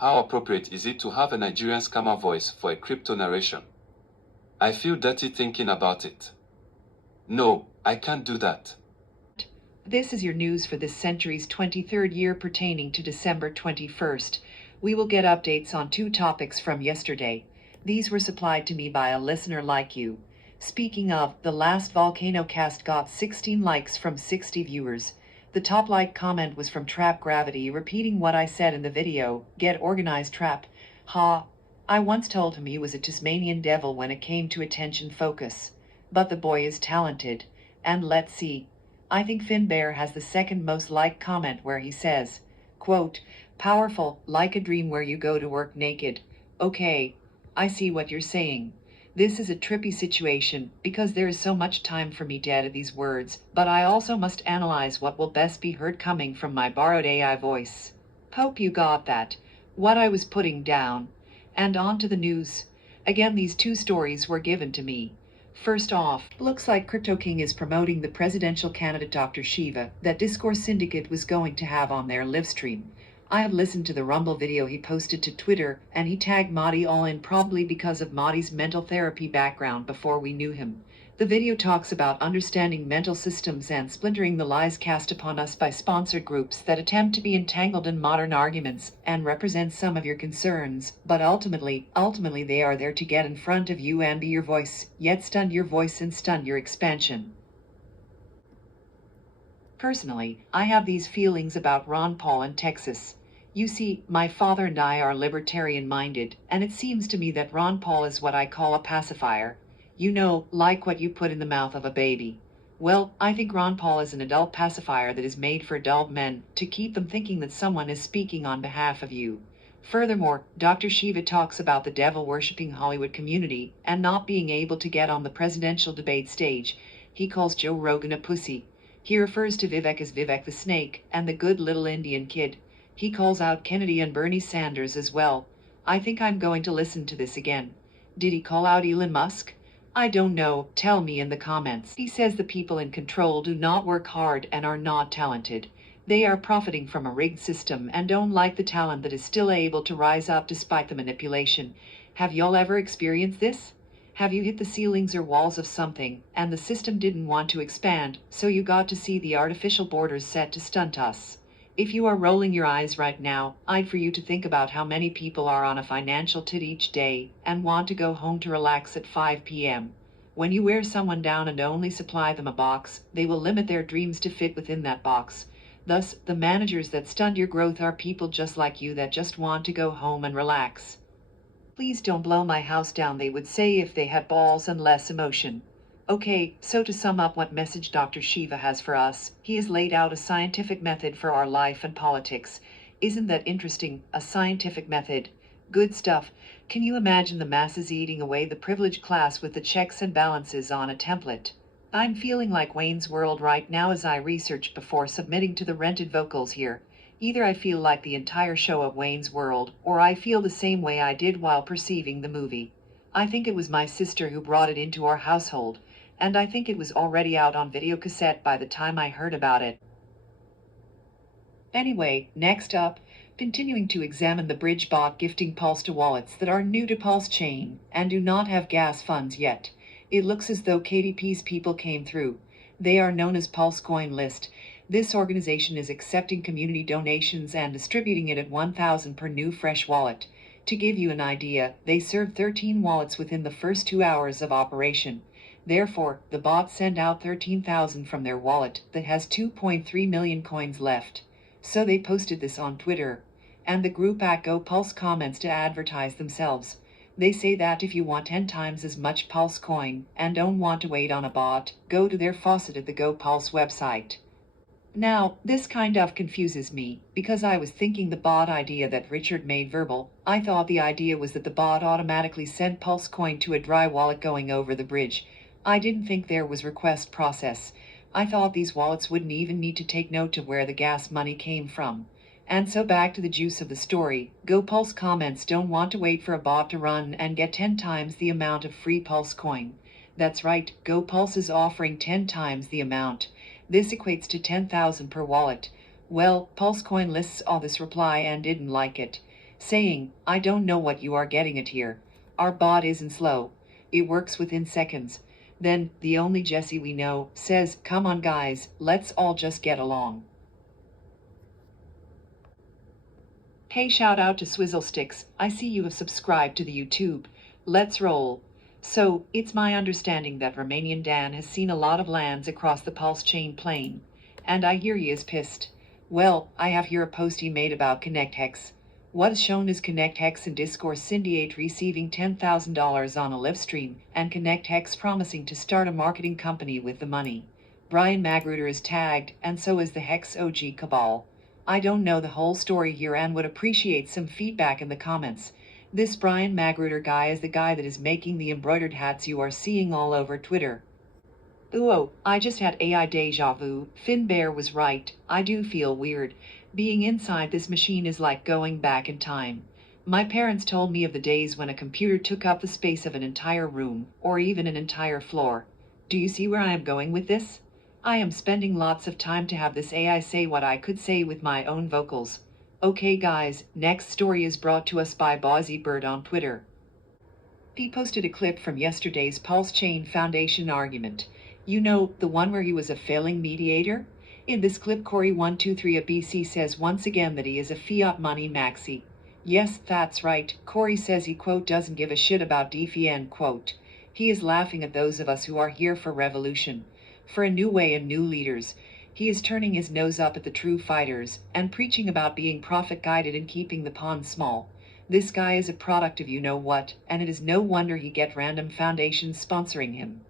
how appropriate is it to have a Nigerian scammer voice for a crypto narration? I feel dirty thinking about it. No, I can't do that. This is your news for this century's 23rd year pertaining to December 21st. We will get updates on 2 topics from yesterday. These were supplied to me by a listener like you. Speaking of, the last Volcano cast got 16 likes from 60 viewers. The top like comment was from Trap Gravity repeating what I said in the video, "Get organized, Trap." Ha! I once told him he was a Tasmanian devil when it came to attention focus. But the boy is talented. And let's see. I think Finn Bear has the second most liked comment where he says, quote, "Powerful, like a dream where you go to work naked." Okay, I see what you're saying. This is a trippy situation because there is so much time for me to edit these words, but I also must analyze what will best be heard coming from my borrowed AI voice. Hope you got that, what I was putting down. And on to the news. Again, these 2 stories were given to me. First off, looks like Crypto King is promoting the presidential candidate Dr. Shiva that Discourse Syndicate was going to have on their livestream. I have listened to the Rumble video he posted to Twitter, and he tagged Mahdi all in probably because of Mahdi's mental therapy background before we knew him. The video talks about understanding mental systems and splintering the lies cast upon us by sponsored groups that attempt to be entangled in modern arguments and represent some of your concerns, but ultimately they are there to get in front of you and be your voice, yet stun your voice and stun your expansion. Personally, I have these feelings about Ron Paul in Texas. You see, my father and I are libertarian-minded, and it seems to me that Ron Paul is what I call a pacifier. You know, like what you put in the mouth of a baby. Well, I think Ron Paul is an adult pacifier that is made for adult men, to keep them thinking that someone is speaking on behalf of you. Furthermore, Dr. Shiva talks about the devil-worshipping Hollywood community and not being able to get on the presidential debate stage. He calls Joe Rogan a pussy. He refers to Vivek as Vivek the Snake and the good little Indian kid. He calls out Kennedy and Bernie Sanders as well. I think I'm going to listen to this again. Did he call out Elon Musk? I don't know, tell me in the comments. He says the people in control do not work hard and are not talented. They are profiting from a rigged system and don't like the talent that is still able to rise up despite the manipulation. Have y'all ever experienced this? Have you hit the ceilings or walls of something, and the system didn't want to expand, so you got to see the artificial borders set to stunt us? If you are rolling your eyes right now, I'd for you to think about how many people are on a financial tit each day and want to go home to relax at 5 p.m. When you wear someone down and only supply them a box, they will limit their dreams to fit within that box. Thus, the managers that stunt your growth are people just like you that just want to go home and relax. Please don't blow my house down, they would say if they had balls and less emotion. Okay, so to sum up what message Dr. Shiva has for us, he has laid out a scientific method for our life and politics. Isn't that interesting? A scientific method. Good stuff. Can you imagine the masses eating away the privileged class with the checks and balances on a template? I'm feeling like Wayne's World right now as I research before submitting to the rented vocals here. Either I feel like the entire show of Wayne's World, or I feel the same way I did while perceiving the movie. I think it was my sister who brought it into our household, and I think it was already out on videocassette by the time I heard about it. Anyway, next up, continuing to examine the bridge bot gifting Pulse to wallets that are new to Pulsechain and do not have gas funds yet. It looks as though KDP's people came through. They are known as Pulsecoin List. This organization is accepting community donations and distributing it at 1,000 per new fresh wallet. To give you an idea, they served 13 wallets within the first 2 hours of operation. Therefore, the bot sent out 13,000 from their wallet that has 2.3 million coins left. So they posted this on Twitter. And the group at GoPulse comments to advertise themselves. They say that if you want 10 times as much Pulse coin and don't want to wait on a bot, go to their faucet at the GoPulse website. Now, this kind of confuses me, because I was thinking the bot idea that Richard made verbal. I thought the idea was that the bot automatically sent Pulse coin to a dry wallet going over the bridge. I didn't think there was request process. I thought these wallets wouldn't even need to take note of where the gas money came from. And so back to the juice of the story, GoPulse comments don't want to wait for a bot to run and get 10 times the amount of free Pulse coin. That's right, GoPulse is offering 10 times the amount. This equates to 10,000 per wallet. Well, Pulsecoin List saw this reply and didn't like it. saying, I don't know what you are getting at here. Our bot isn't slow. It works within seconds. Then, the only Jesse we know says, come on guys, let's all just get along. Hey, shout out to Swizzlesticks. I see you have subscribed to the YouTube. Let's roll. So, it's my understanding that Romanian Dan has seen a lot of lands across the Pulsechain plain. And I hear he is pissed. Well, I have here a post he made about pHEX. What is shown is pHEX in Discord Syndiate receiving $10,000 on a live stream, and pHEX promising to start a marketing company with the money. Brian Magruder is tagged, and so is the Hex OG Cabal. I don't know the whole story here and would appreciate some feedback in the comments. This Brian Magruder guy is the guy that is making the embroidered hats you are seeing all over Twitter. Oh, I just had AI deja vu. Finbear was right. I do feel weird. Being inside this machine is like going back in time. My parents told me of the days when a computer took up the space of an entire room, or even an entire floor. Do you see where I am going with this? I am spending lots of time to have this AI say what I could say with my own vocals. Okay guys, next story is brought to us by Bozzybird on Twitter. He posted a clip from yesterday's Pulsechain Foundation argument. You know, the one where he was a failing mediator? In this clip, Corey123 of BC says once again that he is a fiat money maxi. Yes, that's right. Corey says he, quote, doesn't give a shit about DeFi, end quote. He is laughing at those of us who are here for revolution, for a new way and new leaders. He is turning his nose up at the true fighters and preaching about being profit-guided and keeping the pond small. This guy is a product of you-know-what, and it is no wonder he get random foundations sponsoring him.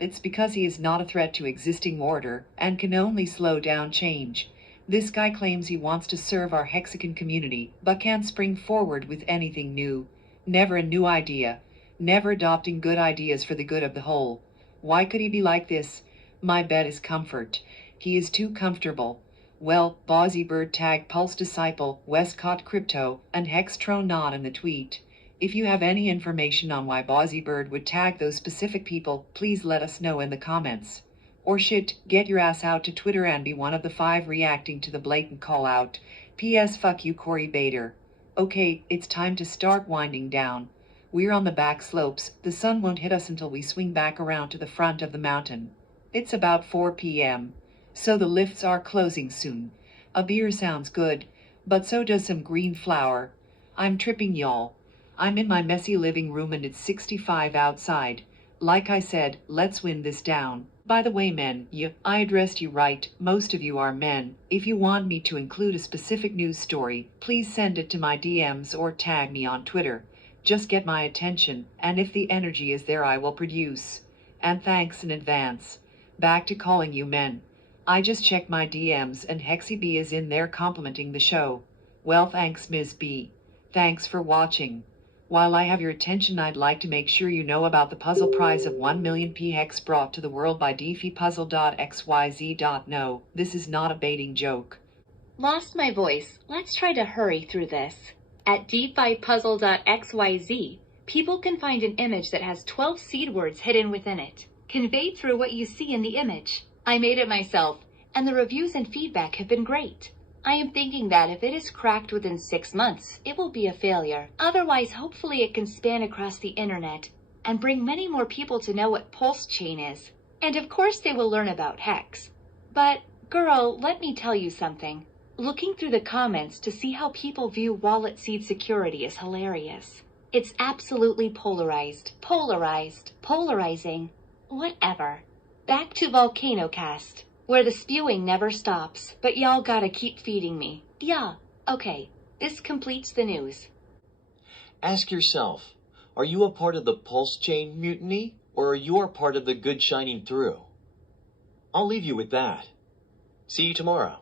It's because he is not a threat to existing order and can only slow down change. This guy claims he wants to serve our Hexagon community, but can't spring forward with anything new. Never a new idea. Never adopting good ideas for the good of the whole. Why could he be like this? My bet is comfort. He is too comfortable. Well, Bozzybird tagged Pulse Disciple, Westcott Crypto, and Hextronon in the tweet. If you have any information on why Bozzybird would tag those specific people, please let us know in the comments. Or shit, get your ass out to Twitter and be one of the 5 reacting to the blatant call out. P.S. Fuck you, Corey Bader. Okay, it's time to start winding down. We're on the back slopes. The sun won't hit us until we swing back around to the front of the mountain. It's about 4 p.m. So the lifts are closing soon. A beer sounds good, but so does some green flour. I'm tripping, y'all. I'm in my messy living room and it's 65 outside. Like I said, let's win this down. By the way, men, I addressed you right. Most of you are men. If you want me to include a specific news story, please send it to my DMs or tag me on Twitter. Just get my attention, and if the energy is there, I will produce. And thanks in advance. Back to calling you men. I just checked my DMs and Hexy B is in there complimenting the show. Well, thanks, Ms. B. Thanks for watching. While I have your attention, I'd like to make sure you know about the puzzle prize of 1 million pHEX brought to the world by DeFiPuzzle.xyz. This is not a baiting joke. Lost my voice. Let's try to hurry through this. At DeFiPuzzle.xyz, people can find an image that has 12 seed words hidden within it, conveyed through what you see in the image. I made it myself, and the reviews and feedback have been great. I am thinking that if it is cracked within 6 months, it will be a failure. Otherwise, hopefully it can span across the internet and bring many more people to know what Pulsechain is. And of course they will learn about Hex. But, girl, let me tell you something. Looking through the comments to see how people view wallet seed security is hilarious. It's absolutely polarizing, whatever. Back to Volcano cast, where the spewing never stops, but y'all gotta keep feeding me. Yeah, okay, this completes the news. Ask yourself, are you a part of the Pulsechain mutiny, or are you a part of the good shining through? I'll leave you with that. See you tomorrow.